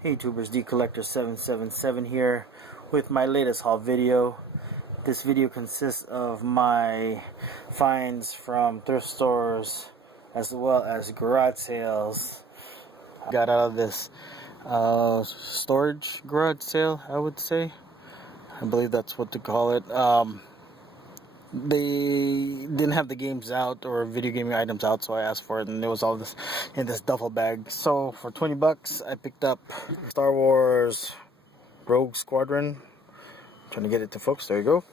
Hey YouTubers, DCollector777 here with my latest haul video. This video consists of my finds from thrift stores as well as garage sales. Got out of this storage garage sale, I would say. I believe that's what to call it. They didn't have the games out or video gaming items out, so I asked for it, and there was all this in this duffel bag. So for 20 bucks I picked up Star Wars Rogue Squadron. Trying to get it to focus. There you go.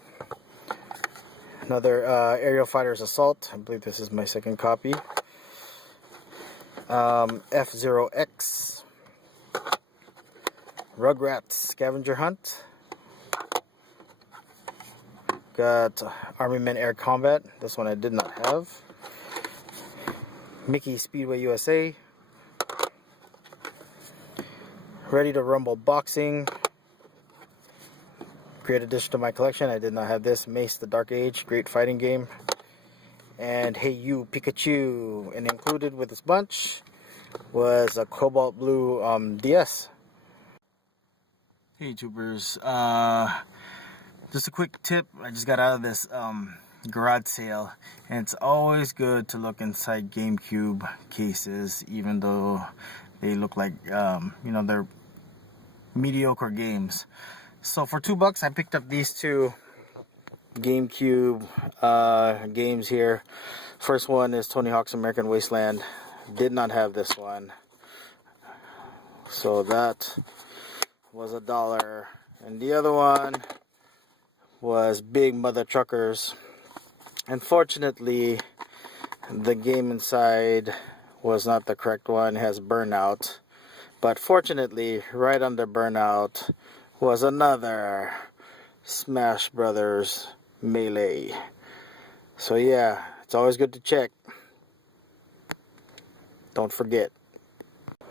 Another Aerial Fighters Assault. I believe this is my second copy. F-Zero-X, Rugrats Scavenger Hunt. Got Army Men Air Combat. This one I did not have. Mickey Speedway USA. Ready to Rumble Boxing. Great addition to my collection. I did not have this. Mace the Dark Age. Great fighting game. And Hey You Pikachu. And included with this bunch was a Cobalt Blue DS. Hey YouTubers. Just a quick tip, I just got out of this garage sale, and it's always good to look inside GameCube cases, even though they look like, they're mediocre games. So for $2 I picked up these two GameCube games here. First one is Tony Hawk's American Wasteland. Did not have this one. So that was $1. And the other one was Big Mother Truckers. Unfortunately, the game inside was not the correct one. It has Burnout. But fortunately, right under Burnout was another Smash Brothers Melee. So yeah, it's always good to check. Don't forget.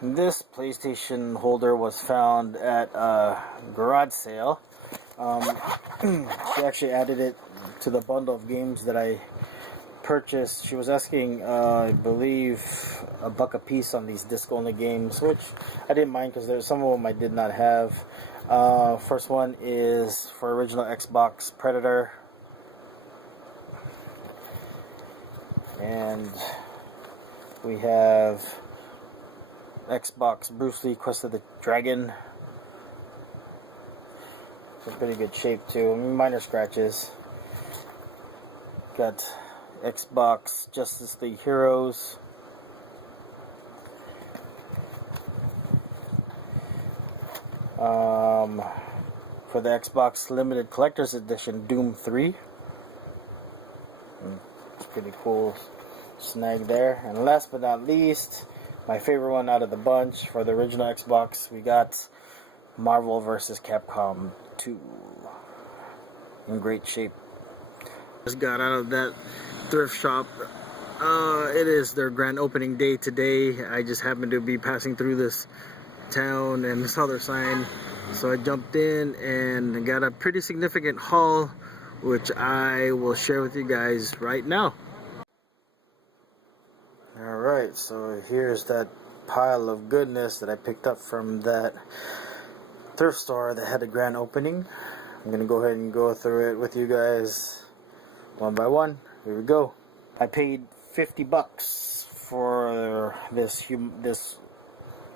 This PlayStation holder was found at a garage sale. She actually added it to the bundle of games that I purchased. She was asking, I believe, $1 a piece on these disc-only games, which I didn't mind because there's some of them I did not have. First one is for original Xbox Predator, and we have Xbox Bruce Lee Quest of the Dragon. It's in pretty good shape too. Minor scratches. Got Xbox Justice League Heroes. For the Xbox Limited Collector's Edition, Doom 3. It's pretty cool snag there. And last but not least, my favorite one out of the bunch, for the original Xbox, we got Marvel vs. Capcom 2 in great shape. Just got out of that thrift shop. It is their grand opening day today. I just happened to be passing through this town and saw their sign, so I jumped in and got a pretty significant haul, which I will share with you guys right now. Alright, so here's that pile of goodness that I picked up from that thrift store that had a grand opening. I'm gonna go ahead and go through it with you guys one by one. Here we go. I paid $50 for this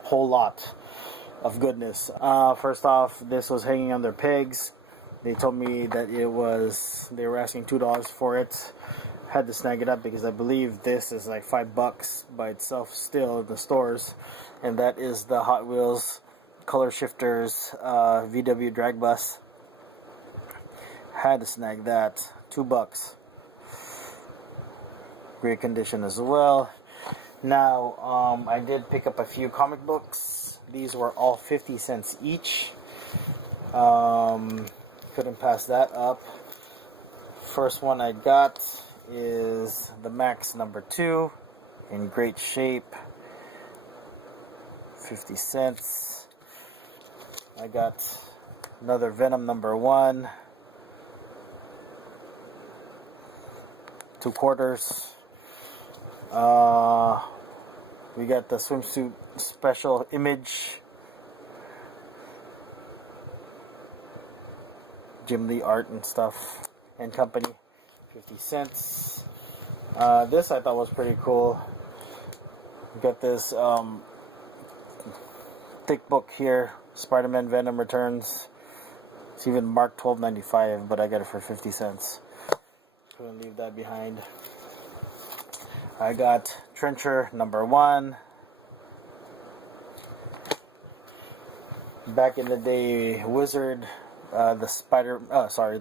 whole lot of goodness. First off, this was hanging on their pegs. They told me that they were asking $2 for it. Had to snag it up because I believe this is like $5 by itself still in the stores, and that is the Hot Wheels Color Shifters VW drag bus. Had to snag that. $2. Great condition as well. Now, I did pick up a few comic books. These were all 50 cents each. Couldn't pass that up. First one I got is the Max number 2 in great shape. 50 cents. I got another Venom number 1. 2/4. We got the swimsuit special image Jim Lee Art and stuff and Company, 50 cents. This I thought was pretty cool. We got this thick book here, Spider-Man Venom Returns. It's even marked $12.95, but I got it for 50 cents. Couldn't leave that behind. I got Trencher #1. Back in the day, Wizard, the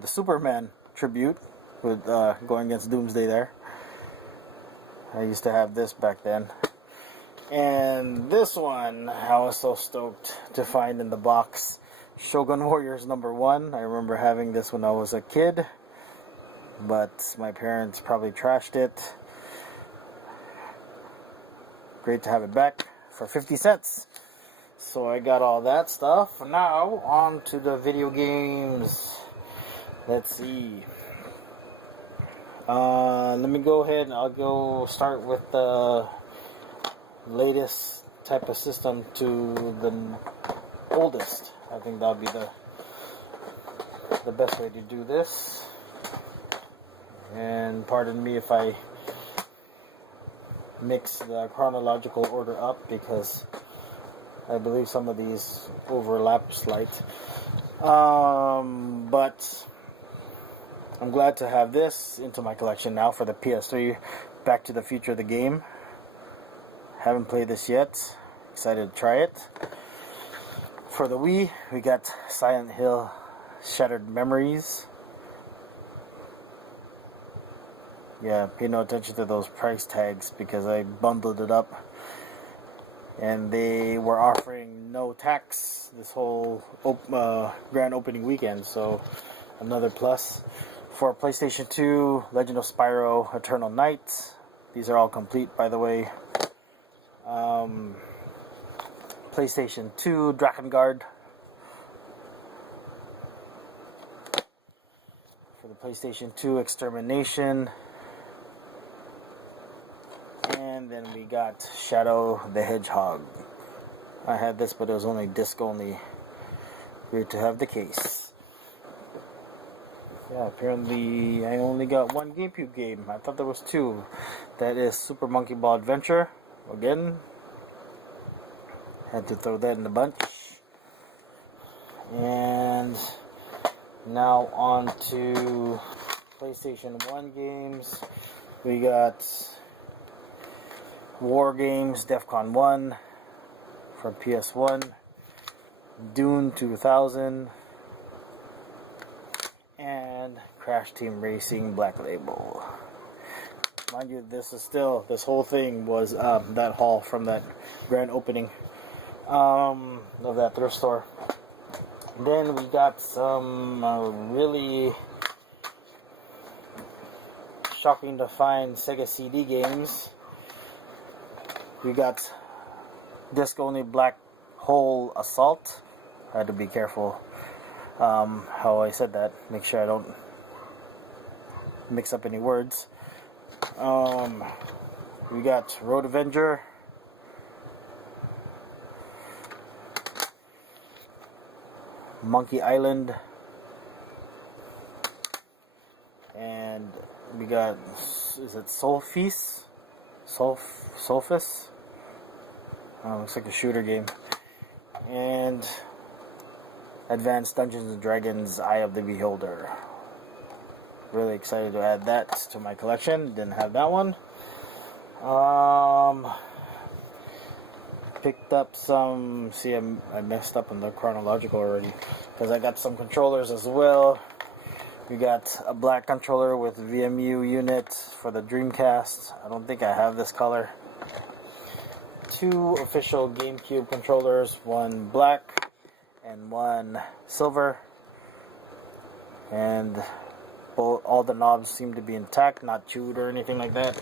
Superman tribute with going against Doomsday there. I used to have this back then. And this one, I was so stoked to find in the box. Shogun Warriors #1. I remember having this when I was a kid, but my parents probably trashed it. Great to have it back for 50 cents. So I got all that stuff. Now on to the video games. Let's see. Let me go ahead and I'll go start with the latest type of system to the oldest. I think that'll be the best way to do this. And pardon me if I mix the chronological order up, because I believe some of these overlap slight. But I'm glad to have this into my collection now for the PS3 Back to the Future the game. Haven't played this yet. Excited to try it. For the Wii, we got Silent Hill Shattered Memories. Yeah, pay no attention to those price tags because I bundled it up. And they were offering no tax this whole grand opening weekend, so another plus. For PlayStation 2, Legend of Spyro Eternal Night. These are all complete, by the way. PlayStation 2 Drakengard. For the PlayStation 2 Extermination. And then we got Shadow the Hedgehog. I had this, but it was only disc only. Weird to have the case. Yeah, apparently I only got one GameCube game. I thought there was two. That is Super Monkey Ball Adventure. Again, had to throw that in the bunch. And now on to PlayStation 1 games. We got War Games Defcon 1 from PS1, Dune 2000, and Crash Team Racing Black Label. Mind you, this whole thing was that haul from that grand opening of that thrift store. Then we got some really shocking to find Sega CD games. We got disc only Black Hole Assault. I had to be careful how I said that. Make sure I don't mix up any words. We got Road Avenger. Monkey Island. And we got, is it Solstice? Solstice? Looks like a shooter game. And Advanced Dungeons and Dragons Eye of the Beholder. Really excited to add that to my collection. Didn't have that one. Picked up some, see, I messed up in the chronological already, because I got some controllers as well. We got a black controller with VMU unit for the Dreamcast. I don't think I have this color. Two official GameCube controllers, one black and one silver. And all the knobs seem to be intact, not chewed or anything like that.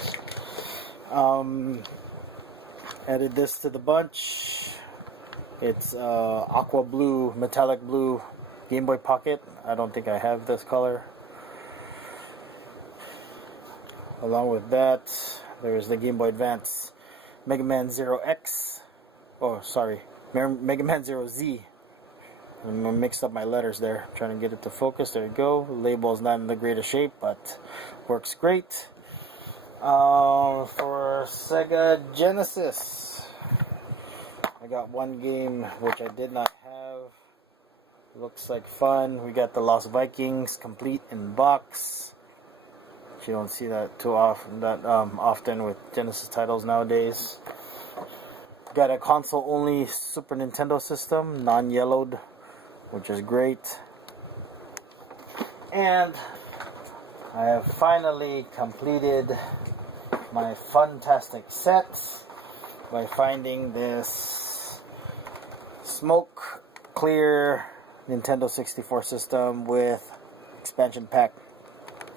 Added this to the bunch. It's aqua blue, metallic blue Game Boy Pocket. I don't think I have this color. Along with that, there's the Game Boy Advance Mega Man Zero X. Oh, sorry, Mega Man Zero Z. I mixed up my letters there, trying to get it to focus. There you go. The label's not in the greatest shape, but works great. For Sega Genesis, I got one game which I did not have. Looks like fun. We got the Lost Vikings complete in box. You don't see that too often with Genesis titles nowadays. Got a console-only Super Nintendo system, non-yellowed, which is great. And I have finally completed my fantastic set by finding this smoke clear Nintendo 64 system with expansion pack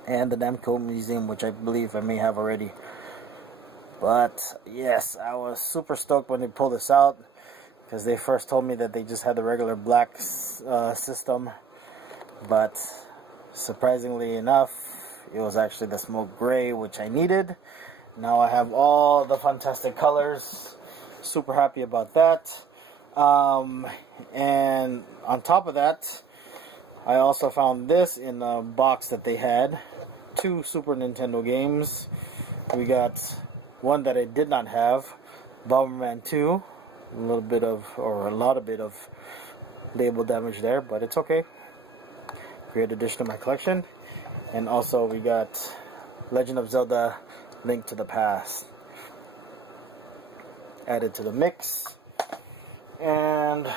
and the Namco Museum, which I believe I may have already. But yes, I was super stoked when they pulled this out, because they first told me that they just had the regular black system, but surprisingly enough, it was actually the smoke gray, which I needed. Now I have all the fantastic colors. Super happy about that. And on top of that, I also found this in the box that they had. 2 Super Nintendo games. We got one that I did not have, Bomberman 2. A lot of bit of label damage there, but it's okay. Great addition to my collection. And also we got Legend of Zelda: Link to the Past added to the mix. And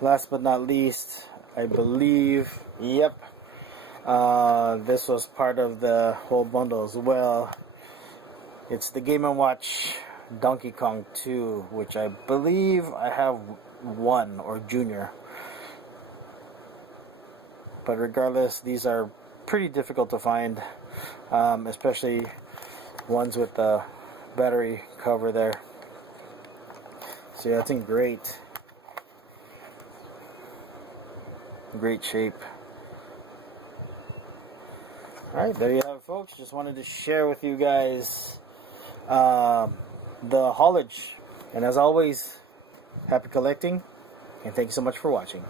last but not least, I believe, yep, this was part of the whole bundle as well. It's the Game & Watch Donkey Kong 2, which I believe I have 1 or Junior. But regardless, these are pretty difficult to find, especially ones with the battery cover there. So yeah, it's in great shape. Alright, there you have it, folks. Just wanted to share with you guys the haulage. And as always, happy collecting, and thank you so much for watching.